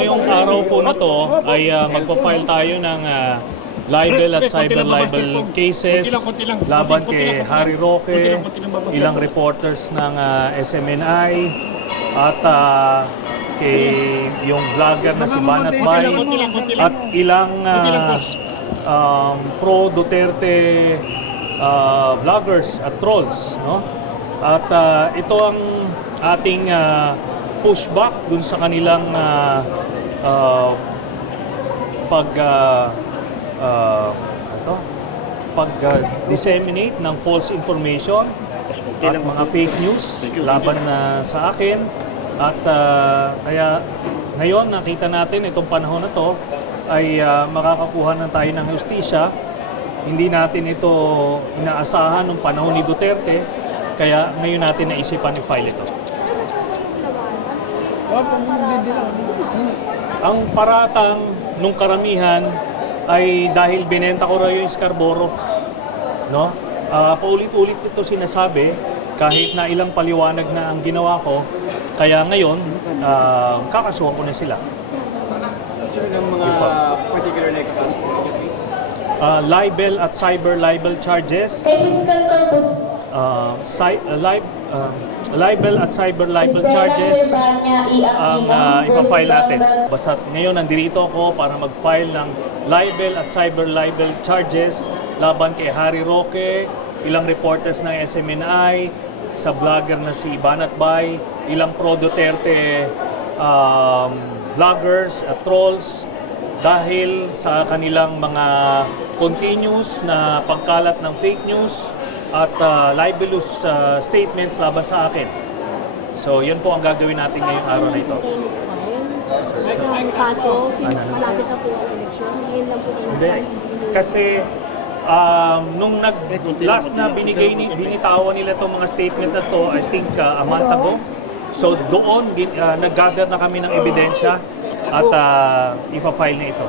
ngayong araw po na to ay uh, magpa-file tayo ng ah, libel at cyber libel cases laban kay Harry Roque, ilang reporters ng ah, SMNI at ah, kay yung vlogger na si Banat Bay at ilang ah, um, pro Duterte ah, vloggers at trolls no? At ah, ito ang ating ah, pushback dun sa kanilang ah, ah, pag ah, ah, ito, pag ah, disseminate ng false information at mga fake news laban na sa akin. At ah, kaya ngayon nakita natin itong panahon na to ay ah, makakakuha na tayo ng justisya hindi natin ito inaasahan nung panahon ni Duterte kaya ngayon natin naisipan i-file ito ang paratang nung karamihan ay dahil binenta ko raw yung Scarborough. No? Ah, paulit-ulit ito sinasabi kahit na ilang paliwanag na ang ginawa ko. Kaya ngayon, ah, kakasuhan ko na sila. Sir, ng mga particular po, please. Ah, libel at cyber libel charges, Kay Fiscal Corpus, ah, ah, lib- ah, libel at cyber libel charges, ang uh, ipa-file natin. Basta ngayon nandito ako para mag-file ng libel at cyber libel charges laban kay Harry Roque, ilang reporters ng SMNI, sa vlogger na si Banat Bay, ilang pro Duterte um, vloggers at trolls dahil sa kanilang mga continuous na pagkalat ng fake news at uh, libelous uh, statements laban sa akin. So, yan po ang gagawin natin ngayong araw na ito. Ang kaso, since malapit na po ang eleksyon, ngayon lang po Hindi. Kasi um, nung nag last na binigay ni binitawan nila itong mga statement na to, I think uh, a month ago. So doon uh, nag-gather na kami ng ebidensya at uh, ipa-file na ito.